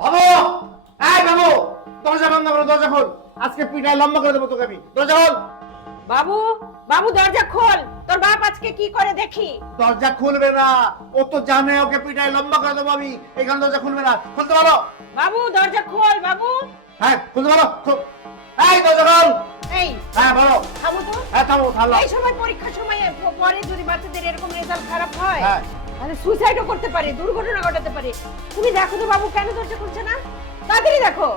বাবু, এই বাবু, দরজা বন্ধ করো, দরজা খোল। আজকে পিঠায় লম্বা করে দেবো তোকে আমি। দরজা খোল। বাবু, বাবু দরজা খোল, তোর বাপ আজকে কি করে দেখি। দরজা খুলবে না, ও তো জানে ওকে পিঠায় লম্বা করে দেবো আমি। এখানে দরজা খুলবে না, খুলতে পারো? বাবু দরজা খোল বাবু। হ্যাঁ, খুলতে পারো? এই দরজা খোল। এই হ্যাঁ বলো। থামো তো। হ্যাঁ থামো, থামলাম। এই সময় পরীক্ষার সময় পরে যদি বাচ্চাদের এরকম রেজাল্ট খারাপ হয়, হ্যাঁ। তাহলে সুইসাইডও করতে পারে, দুর্ঘটনা ঘটাতে পারে। তুমি দেখো তো বাবু কেন দরজা খুলছে না, তাড়াতাড়ি দেখো।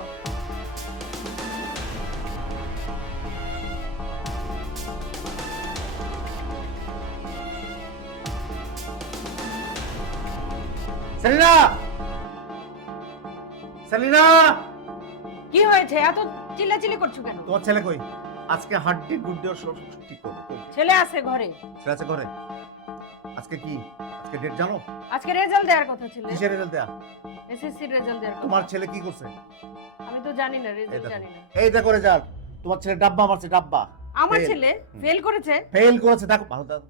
সেলিনা, সেলিনা, কি হয়েছে, এত চিল্লাচিল্লি করছো কেন? তোমার ছেলে কই? আজকে হাড্ডি গুড্ডি সব ঠিক করবো। কই? ছেলে আছে ঘরে। ছেলে আছে ঘরে? আজকে কি? আজকে ডেট জানো? আজকে রেজাল্ট দেওয়ার কথা ছিল, কিসের রেজাল্ট দেয়া? এসএসসি রেজাল্ট দেওয়ার কথা। তোমার ছেলে কি করছে? আমি তো জানি না, এই রেজাল্ট দেখো, জানি না। এই দেখো রেজাল্ট। তোমার ছেলে ডাব্বা মারছে, ডাব্বা। আমার Fail। ছেলে ফেল করেছে? ফেল করেছে, দেখো ভালো দেখো।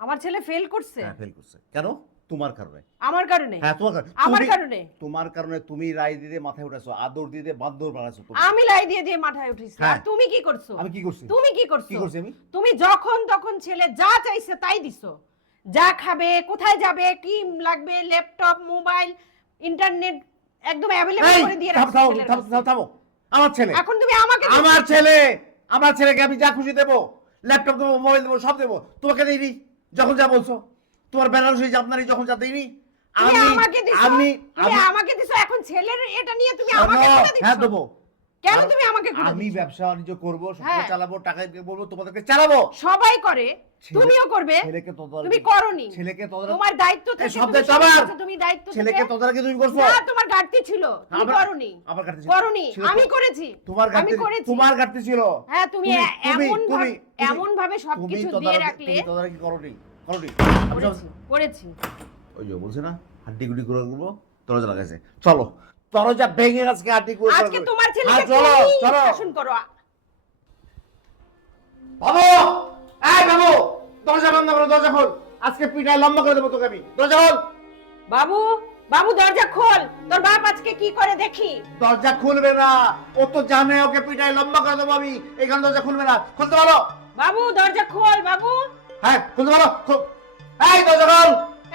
আমার ছেলে ফেল করছে? হ্যাঁ ফেল করছে। কেন? তোমার কারণে। আমার কারণে? হ্যাঁ তোমার কারণে। আমার তুমি- কারণে? তোমার কারণে তুমি রায় দিয়ে মাথায় উঠাইছো, আদর দিয়ে বান্দর বানাইছো তুমি। আমি লাই দিয়ে দিয়ে মাথায় উঠিছি। হ্যাঁ। আর তুমি কি করছো? আমি কি করছি? তুমি কি করছো? কি করছি আমি? তুমি যখন তখন ছেলে যা চাইছে তাই দিছো। যা খাবে, কোথায় যাবে, কি লাগবে, ল্যাপটপ, মোবাইল, ইন্টারনেট একদম অ্যাভেলেবল এই, করে দিয়ে থামো, রাখছো থামো, ছেলের থামো, কাছে। থামো, থামো। আমার ছেলে, এখন তুমি আমাকে দিছো। আমার ছেলে, আমার ছেলেকে আমি যা খুশি দেবো, ল্যাপটপ দেবো, মোবাইল দেবো, সব দেবো। তোমাকে দেইনি যখন যা বলছো। তোমার বেনারসি জামদানি যখন যা দেইনি। তুমি আমাকে দিছো। আমি তুমি আমাকে দিছো, এখন ছেলের এটা নিয়ে তুমি আমাকে করে দিছো। হ্যাঁ দেবো। কেন আর তুমি আমাকে করে আমি দিছো? ব্যবসা বাণিজ্য করবো, সংসার হ্যাঁ। চালাবো, টাকা দিয়ে বলবো, তোমাদেরকে চালাবো। সবাই করে, ছেলে- তুমিও করবে। ছেলেকে তদারকি- তুমি করনি। ছেলেকে তদারকি- তোমার দায়িত্ব এই থেকে সব তুমি দায়িত্ব সরে আমার। গেছো, তুমি দায়িত্ব ছেলেকে থেকে। তদারকি তুমি করছো? না, তোমার ঘাটতি ছিল, তুমি আমার- করনি। আমার ঘাটতি ছিল। করনি, ছিল তো। আমি করেছি। তোমার আমি ঘাটতি, করেছি। তোমার ঘাটতি ছিল। হ্যাঁ, তুমি তুমি এমন ভাবে সবকিছু দিয়ে রাখলে। তুমি তদারকি করোনি, করোনি। আমি সব করেছি। ওই যে বলছি না, হাড্ডি গুডি করে করবো, দরজা লাগাইছে। চলো, দরজা ভেঙে আজকে হাড্ডি করে আজকে তোমার ছেলেকে হ্যাঁ, চলো, তুমি চলো। শাসন করো। বাবু, এই বাবু, দরজা বন্ধ করো, দরজা খোল। আজকে পিঠায় লম্বা করে দেবো তোকে আমি। দরজা খোল। বাবু, বাবু দরজা খোল, তোর বাপ আজকে কি করে দেখি। দরজা খুলবে না, ও তো জানে ওকে পিঠায় লম্বা করে দেবো আমি। এখানে দরজা খুলবে না, খুলতে পারো? বাবু দরজা খোল বাবু। হ্যাঁ খুলতে পারো? এই দরজা খোল।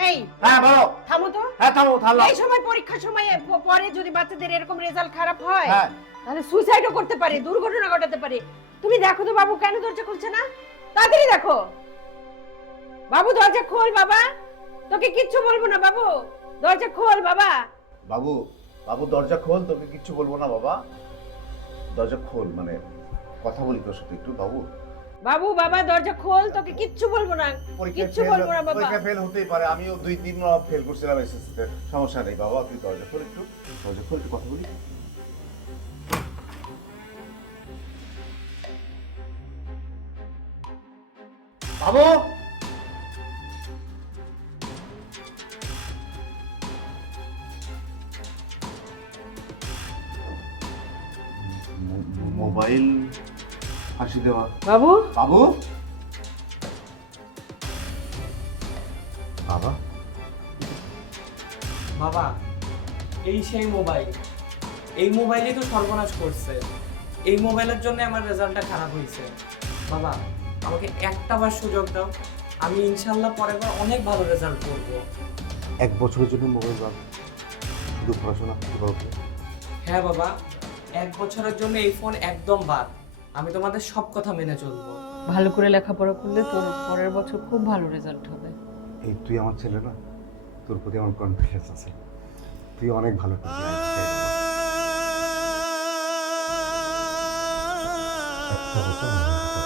এই হ্যাঁ বলো। থামো তো। হ্যাঁ থামো, থামলাম। এই সময় পরীক্ষার সময় পরে যদি বাচ্চাদের এরকম রেজাল্ট খারাপ হয়, হ্যাঁ। তাহলে সুইসাইডও করতে পারে, দুর্ঘটনা ঘটাতে পারে। তুমি দেখো তো বাবু কেন দরজা খুলছে না, তাড়াতাড়ি দেখো। বাবু দরজা খোল বাবা, তোকে কিচ্ছু বলবো না বাবু, দরজা খোল বাবা। বাবু, বাবু দরজা খোল, তোকে কিচ্ছু বলবো না বাবা। দরজা খোল, মানে কথা বলি তোর সাথে একটু বাবু। বাবু বাবা দরজা খোল, তোকে কিচ্ছু বলবো না, কিচ্ছু বলবো না বাবা। পরীক্ষা ফেল হতেই পারে, আমিও 2-3 বার ফেল করছিলাম এসএসসিতে। সমস্যা নেই বাবা, তুই দরজা খোল একটু। দরজা খোল, একটু কথা বলি। বাবু, মোবাইল ফাঁসি দেওয়া। বাবু, বাবু, বাবা, বাবা, এই সেই মোবাইল, এই মোবাইলই তো সর্বনাশ করছে। এই মোবাইলের জন্য আমার রেজাল্টটা খারাপ হয়েছে। বাবা, আমাকে একটা বার সুযোগ দাও, আমি ইনশাল্লাহ পরের বার অনেক ভালো রেজাল্ট করব। 1 বছরের জন্য মোবাইল বাদ, শুধু পড়াশোনা করতে পারবো? হ্যাঁ বাবা, 1 বছরের জন্য এই ফোন একদম বাদ। আমি তোমাদের সব কথা মেনে চলবো। ভালো করে লেখাপড়া করলে তোর পরের বছর খুব ভালো রেজাল্ট হবে। এই তুই আমার ছেলে না, তোর প্রতি আমার কনফিডেন্স আছে, তুই অনেক ভালো করবি। একটা বছর আমার